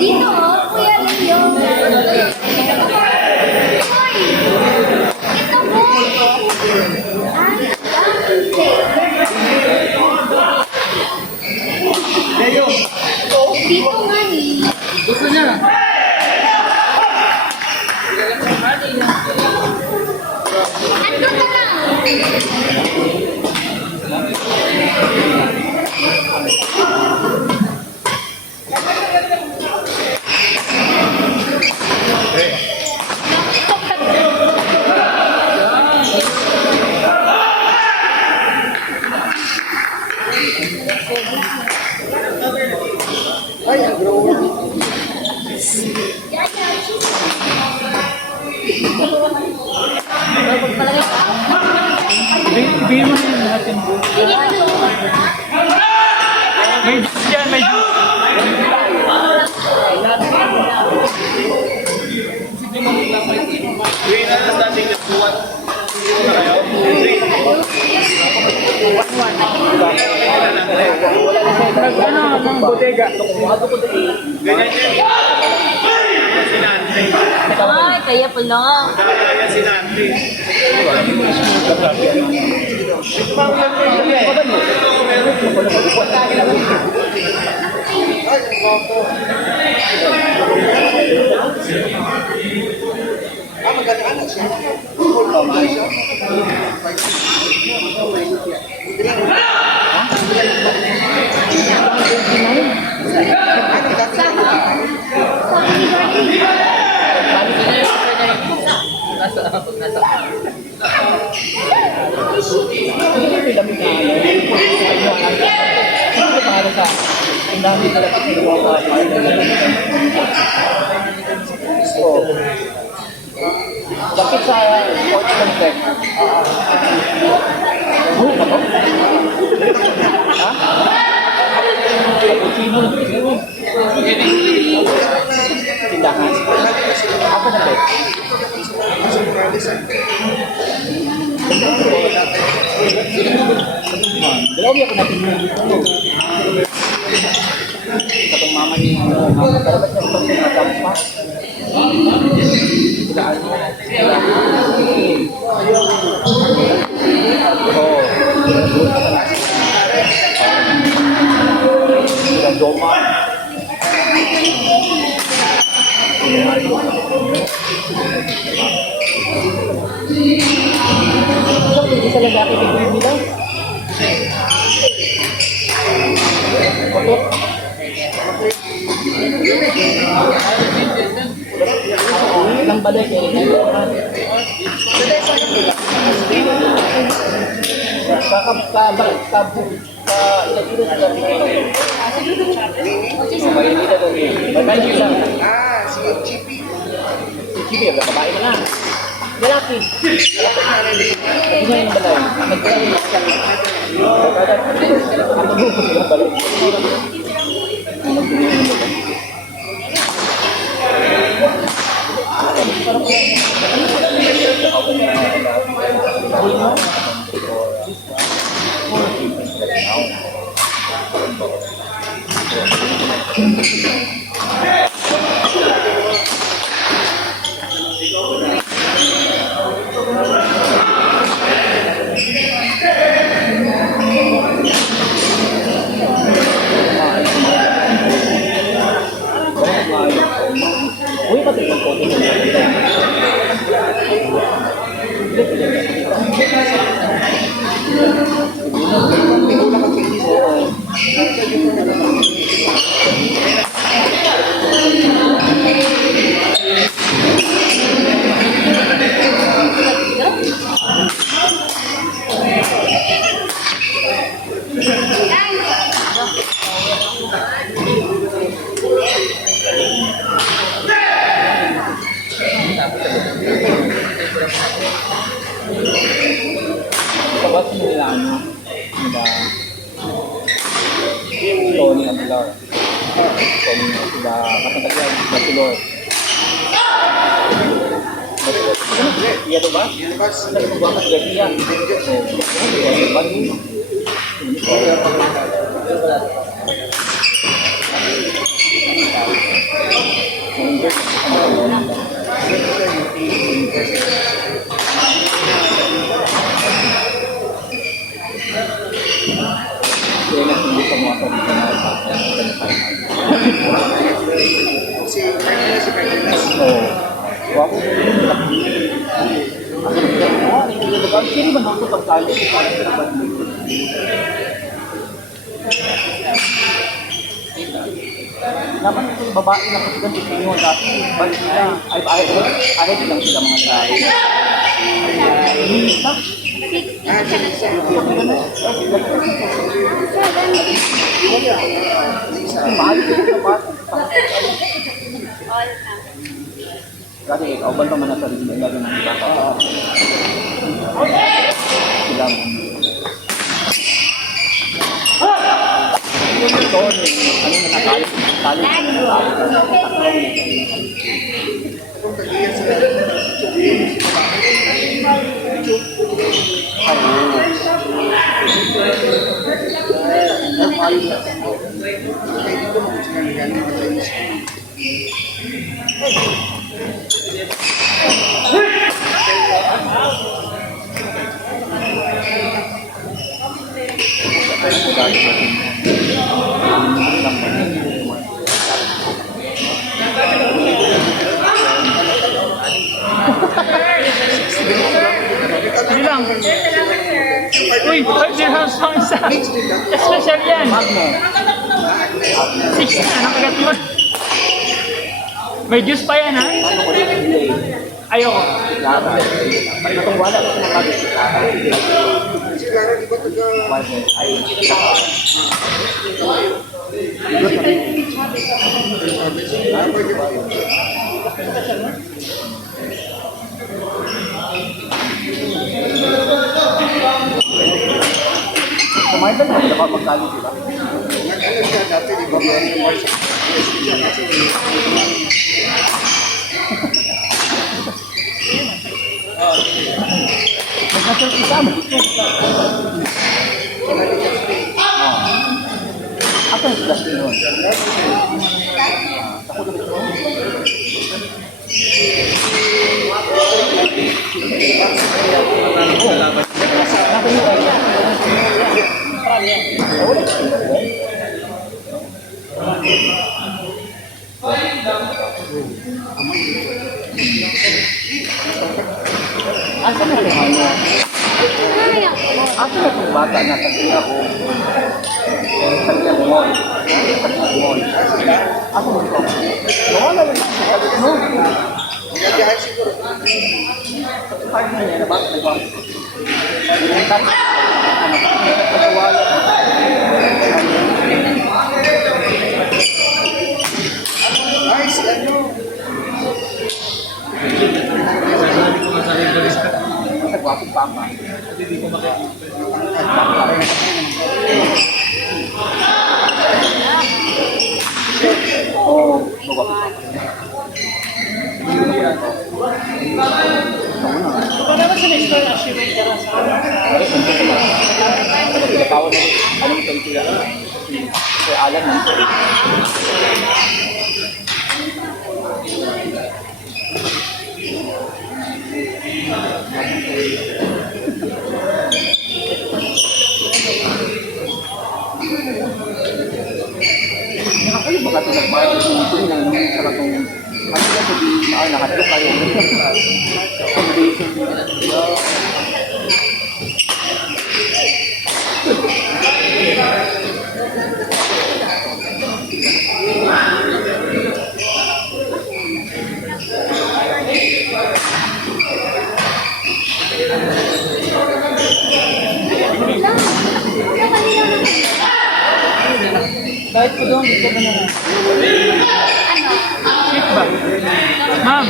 Dito, Kuya Leo. Hoy! Ito po! Leo! Dito nga ni. Gusto niya. Ando ka lang. Ay, ang grower. Bigyan mo na yung lahat yung bull. May juice yan, may juice. Gawin na lang natin yung buwan. Ano ng bodega? Ganyan yan. Sinante. Ay, kaya pala. Kaya sinante. Magandaan siya. Bakit sa sports concept? Buhay ba ko? Ha? Cappuccino? Tindahan? Apa na ba? Dalaw niya ko natin yung dito mo. Katong mama niya, karabat niya itong pinagdampa. Silaan mo. Oo. Silang doma. Isa lalaki dito nila. Bakit? Ilang balik eh. Si Chippy. Si Chippy, babae mo na. Lalaki. Hindi na yung balay. Nagbalay na siya. Magbupo sila balay. Uy, pati yung kote niya. Kabat nila ano? Nila Tony Aguilar. Tony sila katagyan na si Lord. Iya tuh ba? Kita membuat dia. Sini man ako pagkali. Naman ito yung babae na pagkagan dito nyo dati. Balik nila. Ay lang sila mga tayo. Minista. Mahal ko sa bata. Kasi ikaw ba naman nasa rin nila ng mga bata? Sila mo. Ito, ano na nakali? Sige lang. Uy, 5 dirhams lang isa. Special yan. 6 na, nakagat mo. May juice pa yan, ha? Ayoko. Itong wala ko sa mga kumain ba naman dapat magkali sila? Nag-alam siya dati, di ba? Nagkasal isa mo dito. Ako yung sila sila nun. Ako dito nun. Asa na rin ano? Asa na itong bata na tagli ako? Tagli ako mo. Asa mo ito? Nawala lang ako sa salit mo. Nagagahan siguro. Pag na niya, nabasa na ba? Nagkakit. Nagkakawala. Ay, si ano? Nagwapong papa. Oo. Nagwapong Para ba sa next time, actually, tara sa Pinatawad na rin. Ano mo sabi sila? Sir Alan na. Nakakali ba ka ito nagbayad ito na sa katong ano na ito di nakatlo kayo. Accommodation. Kahit po doon, gusto ko na lang. Shake ba? Ma'am!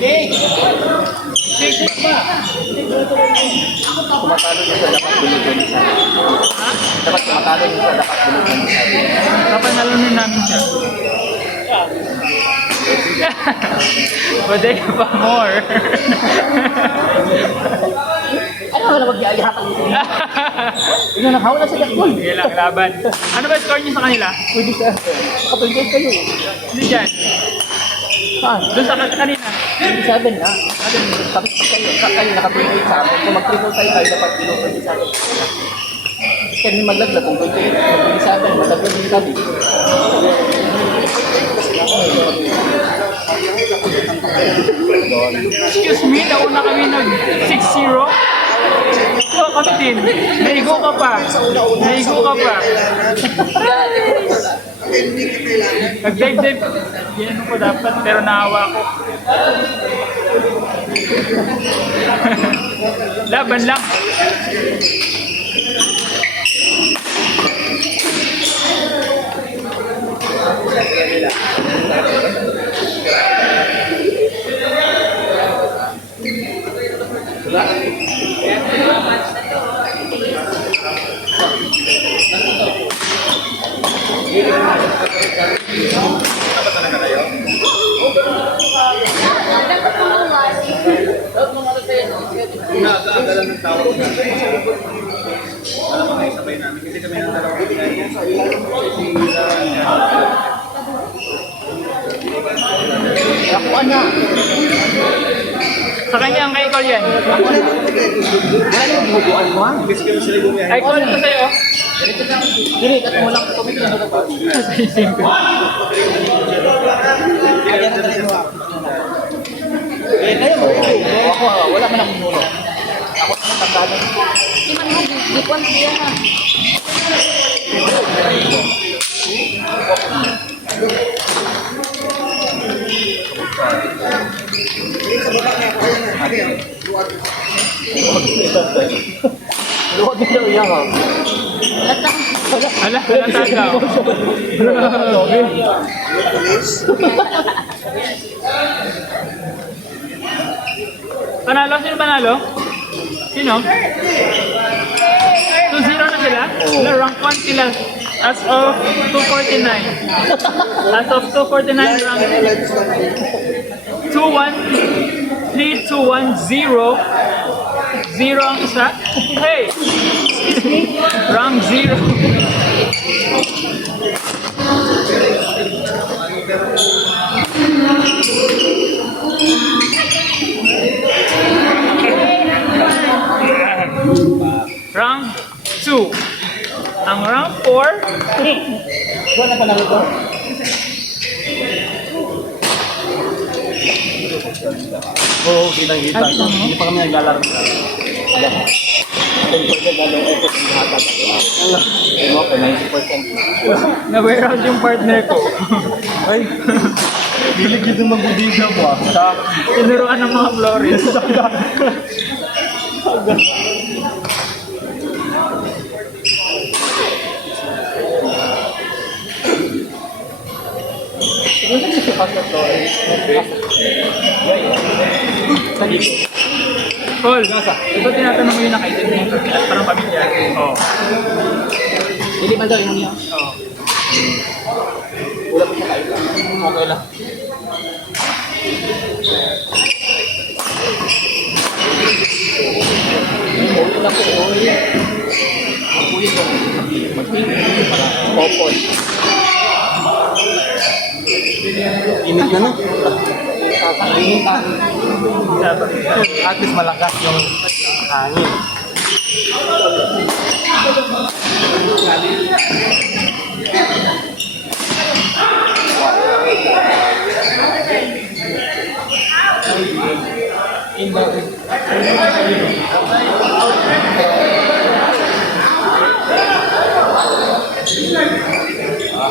Shake! Shake ba? Tumatalo niya sa dapat bulugan sa dapat tumatalo niya sa dapat bulugan sa Kapanalunin namin siya. Bodega pa more. Ano ba na mag-iayahatan dito? Ino na, hawala sa Jackpot. Sige lang, laban. Ano ba score niyo sa kanila? Pwede sa... Kapag-join kayo. Hindi dyan. Saan? Doon sa kanina. 27 na. Tapos kayo, kayo nakapag-join sa amin. Kung mag-triple tayo, tayo dapat pino-join sa amin. Kaya may maglaglag kung 27, maglaglag din kami. Excuse me, nauna kami nag 6-0. So, kami din. Naigo ka pa. Naigo ka pa. Hindi ka kailangan. Nag-dive-dive. Yan ko dapat, pero naawa ko. Laban lang. Ako na. Sa kanya ang kay call yan. Wala nang ginuguan mo ha? Ay, call ko sa'yo. Dili, kat mo lang ito. Simple. Eh, kayo mo. Ako, wala man akong nuno. Ako naman tanggalan. Di man mo, di ko siya ha. Luwag nito iya ha. Hala, halata daw. Panalo? Sino panalo? Sino? 2-0 na sila? Sila rank 1 sila. As of 249. As of 249 rank 2-1. 3-2-1-0. 0 ang isa. Hey! Excuse me. Rank 0. Rank 2. Ang rank 4. Wala pa lang ito. Oo, kita-kita. Hindi pa kami naglalaro. Ano, 90%. Na-wear out yung partner ko. Ay, bilig dito magbudiga mo ah. Tinuruan ng mga Flores. Ano sa si Pastor Flores? Sa dito. Paul, ito tinatanong mo yung nakaintindi mo. Parang pamilya. Oo. Hindi man daw yung niya. Oo. Wala pa siya kayo. Okay lang. Wala po. Magpulit ko. Magpulit para popol. Init na na. Init na. At least malakas yung hangin.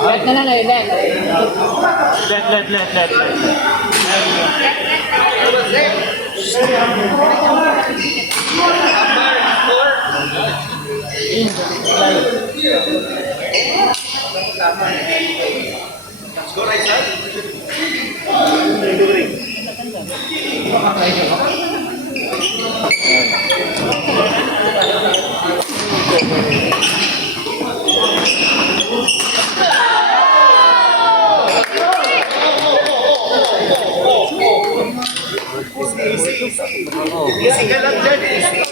Let na lang, let. Let. Easy ka lang dyan, easy.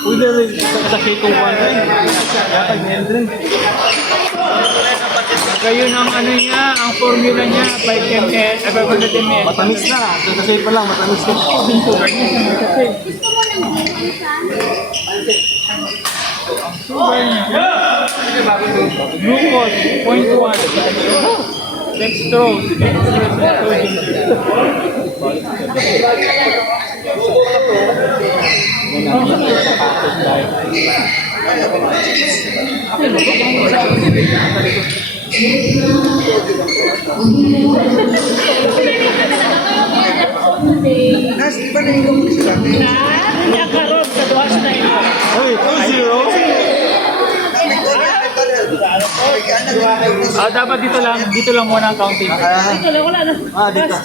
Uy, sa K21 rin. Yata ganyan rin. Kayo ang ano niya, ang formula niya, 5 ml, 500 ml. Matamis na. Kasi pa lang, matamis na. Sugar niya. Glucose, 0.1. Dextrose, Nas, di ba nainom mo siya dati? Ay, 2-0. Dapat dito lang muna ang counting. Dito.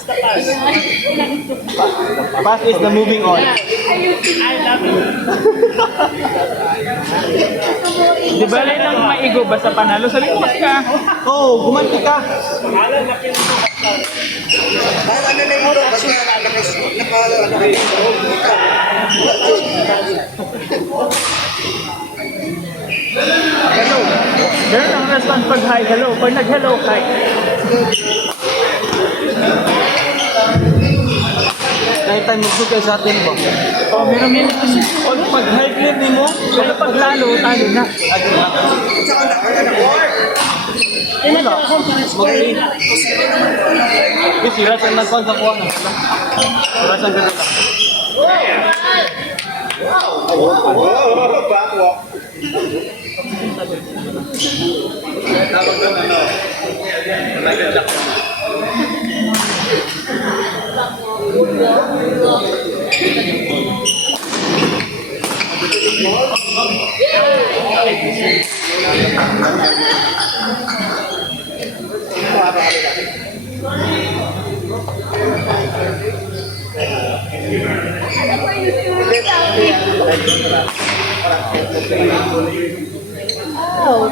Pass is the moving on. Di ba lang maigo basta panalo? Sabi ko ka. Oh, gumanti ka. Ano na ito? Basta ano kayo? Hello. Ganun ang response pag hi, hello. Pag nag-hello, hi. Time magsugay sa atin ba? O, meron yun. O, pag hi, clear ni mo. Pero pag lalo, talo na. Mag-i. Kasi sila sa nagkwan sa kuwan. Sila sa ganun lang. Backwalk. Oh,